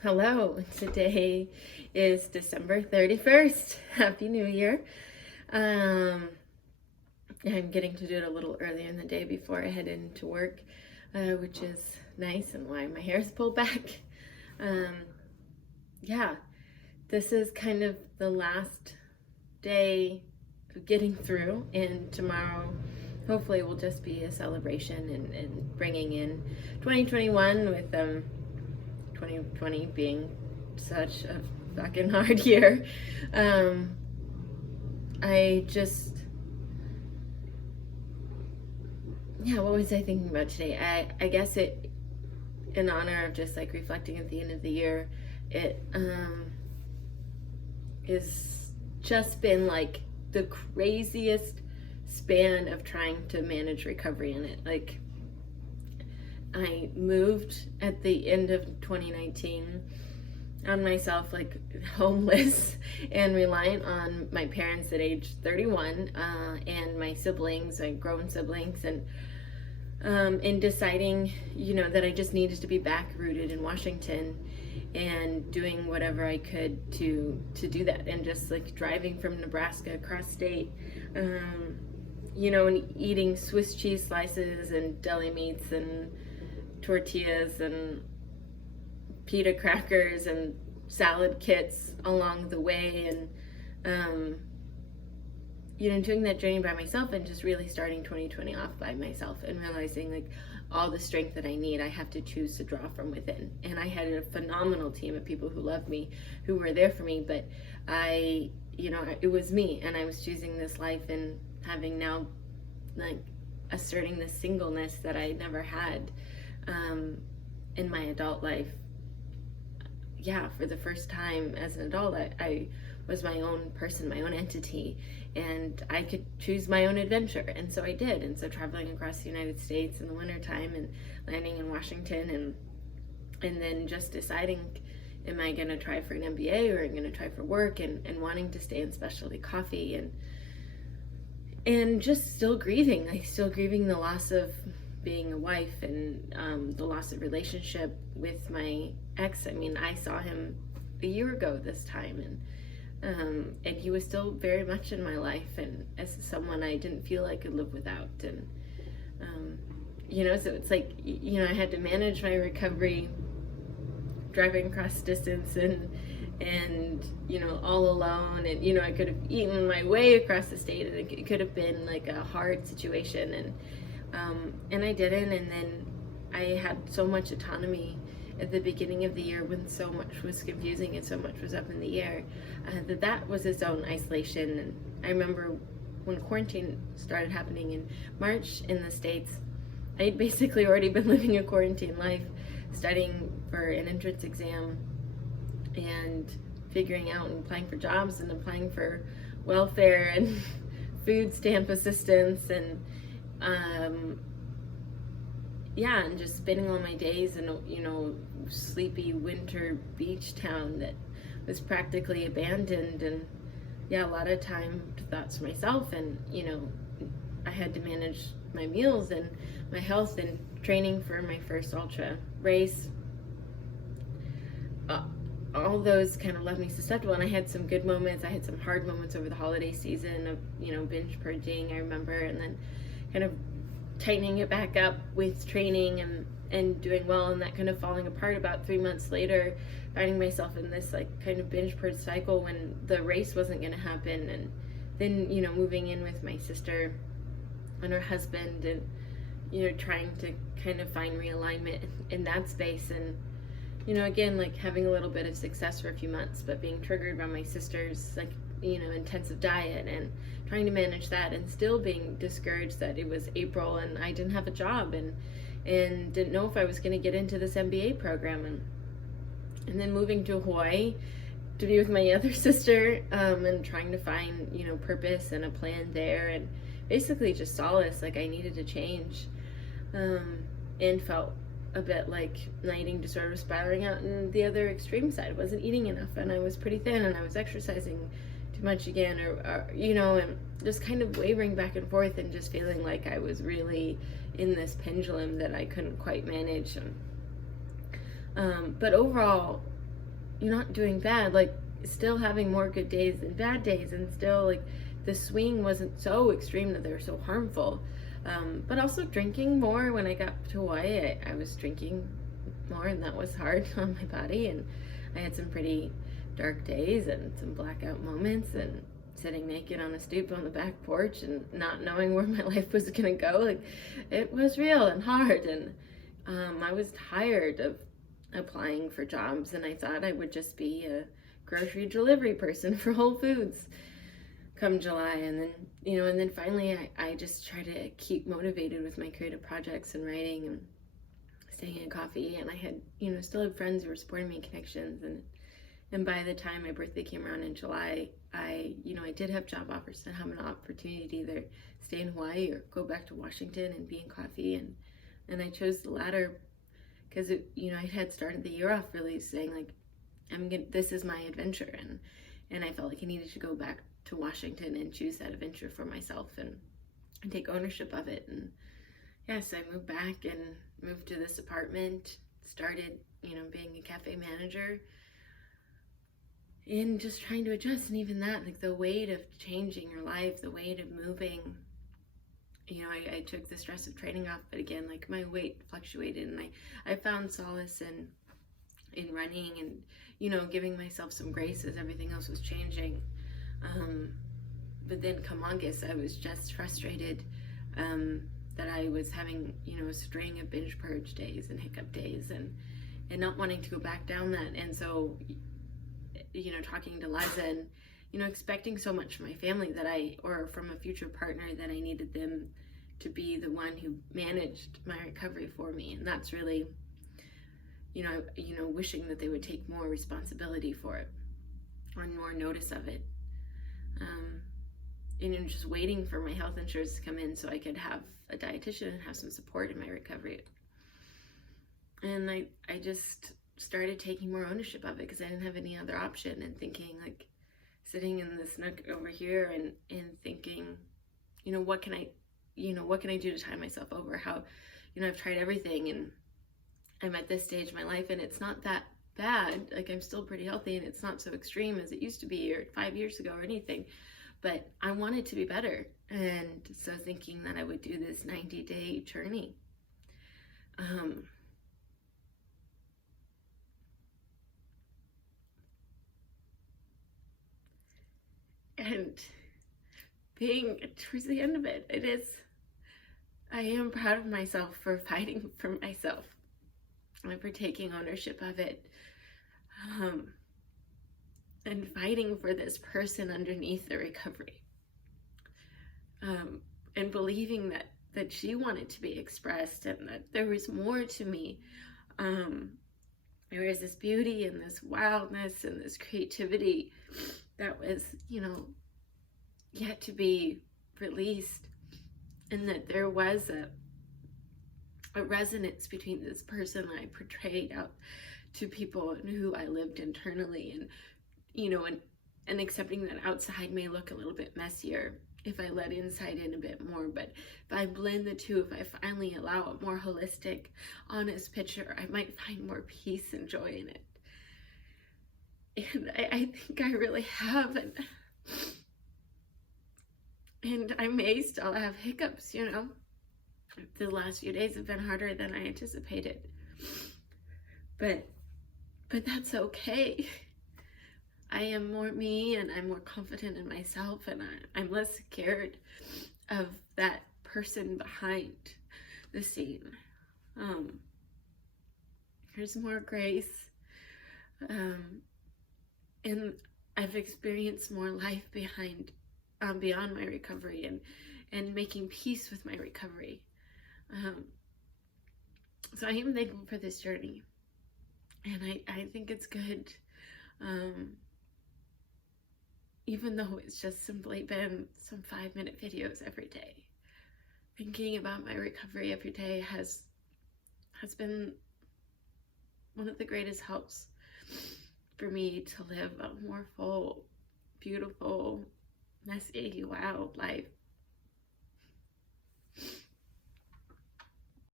Hello, today is December 31st. Happy New Year. I'm getting to do it a little earlier in the day before I head into work, which is nice and why my hair is pulled back. Um, yeah, this is kind of the last day of getting through, and tomorrow hopefully will just be a celebration and bringing in 2021 with 2020 being such a fucking hard year. I just, what was I thinking about today? I guess it, in honor of just like reflecting at the end of the year, it is just been like the craziest span of trying to manage recovery in it. Like, I moved at the end of 2019 on myself, like homeless and reliant on my parents at age 31 and my siblings, my grown siblings, and deciding, that I just needed to be back rooted in Washington and doing whatever I could to do that, and just like driving from Nebraska across state, and eating Swiss cheese slices and deli meats and tortillas and pita crackers and salad kits along the way, and doing that journey by myself, and just really starting 2020 off by myself and realizing like all the strength that I need, I have to choose to draw from within. And I had a phenomenal team of people who loved me, who were there for me, but it was me, and I was choosing this life and having now like asserting this singleness that I never had in my adult life. For the first time as an adult, I was my own person, my own entity, and I could choose my own adventure. And so I did. And so traveling across the United States in the wintertime and landing in Washington, and then just deciding, am I going to try for an MBA or am I going to try for work, and wanting to stay in specialty coffee, and just still grieving the loss of being a wife, and the loss of relationship with my ex. I mean, I saw him a year ago this time, and he was still very much in my life, and as someone I didn't feel I could live without. And so it's like, I had to manage my recovery, driving across distance, and all alone, and I could have eaten my way across the state, and it could have been like a hard situation, and I didn't. And then I had so much autonomy at the beginning of the year, when so much was confusing and so much was up in the air, that was its own isolation. And I remember when quarantine started happening in March in the States, I'd basically already been living a quarantine life, studying for an entrance exam and figuring out and applying for jobs and applying for welfare and food stamp assistance, and and just spending all my days in a sleepy winter beach town that was practically abandoned, and a lot of time to thoughts for myself. And I had to manage my meals and my health, and training for my first ultra race. All those kind of left me susceptible, and I had some good moments. I had some hard moments over the holiday season of binge purging, I remember, and then kind of tightening it back up with training and doing well, and that kind of falling apart about 3 months later, finding myself in this like kind of binge purge cycle when the race wasn't going to happen. And then moving in with my sister and her husband, and trying to kind of find realignment in that space. And again, like having a little bit of success for a few months, but being triggered by my sister's like intensive diet, and trying to manage that, and still being discouraged that it was April and I didn't have a job, and didn't know if I was going to get into this MBA program, and then moving to Hawaii to be with my other sister, and trying to find purpose and a plan there, and basically just solace. Like I needed to change, and felt a bit like my eating disorder was spiraling out in the other extreme side. I wasn't eating enough, and I was pretty thin, and I was exercising too much again, or and just kind of wavering back and forth, and just feeling like I was really in this pendulum that I couldn't quite manage. But overall, you're not doing bad, like still having more good days than bad days, and still like the swing wasn't so extreme that they're so harmful. But also drinking more. When I got to Hawaii, I was drinking more, and that was hard on my body, and I had some pretty dark days and some blackout moments, and sitting naked on a stoop on the back porch and not knowing where my life was gonna go. Like, it was real and hard, and I was tired of applying for jobs, and I thought I would just be a grocery delivery person for Whole Foods come July. And then, and then finally I just try to keep motivated with my creative projects and writing and staying in coffee. And I had, still had friends who were supporting me, connections. And by the time my birthday came around in July, I did have job offers to have an opportunity to either stay in Hawaii or go back to Washington and be in coffee. And I chose the latter because I had started the year off really saying like, this is my adventure. And I felt like I needed to go back to Washington and choose that adventure for myself and take ownership of it. And yes, I moved back and moved to this apartment, started, being a cafe manager and just trying to adjust. And even that, like the weight of changing your life, the weight of moving, I took the stress of training off, but again, like my weight fluctuated, and I found solace in running and, giving myself some grace as everything else was changing. But then come August, I was just frustrated that I was having, a string of binge purge days and hiccup days and not wanting to go back down that. And so, talking to Liza and, expecting so much from my family or from a future partner, that I needed them to be the one who managed my recovery for me. And that's really, wishing that they would take more responsibility for it or more notice of it. And just waiting for my health insurance to come in so I could have a dietitian and have some support in my recovery. And I just started taking more ownership of it because I didn't have any other option, and thinking like sitting in this nook over here and thinking, what can I do to tie myself over? How, I've tried everything and I'm at this stage of my life and it's not that bad. Like I'm still pretty healthy and it's not so extreme as it used to be or 5 years ago or anything, but I wanted to be better. And so thinking that I would do this 90-day journey. And being towards the end of it, I am proud of myself for fighting for myself and for taking ownership of it, and fighting for this person underneath the recovery, and believing that she wanted to be expressed and that there was more to me. There was this beauty and this wildness and this creativity that was, yet to be released, and that there was a resonance between this person I portrayed out to people and who I lived internally, and and accepting that outside may look a little bit messier if I let inside in a bit more, but if I blend the two, if I finally allow a more holistic, honest picture, I might find more peace and joy in it. And I think I really have, and I may still have hiccups, The last few days have been harder than I anticipated. But that's okay. I am more me, and I'm more confident in myself, and I'm less scared of that person behind the scene. There's more grace. And I've experienced more life beyond my recovery, and making peace with my recovery. So I am thankful for this journey, and I think it's good, even though it's just simply been some 5-minute videos every day. Thinking about my recovery every day has been one of the greatest helps for me to live a more full, beautiful, messy, wild life.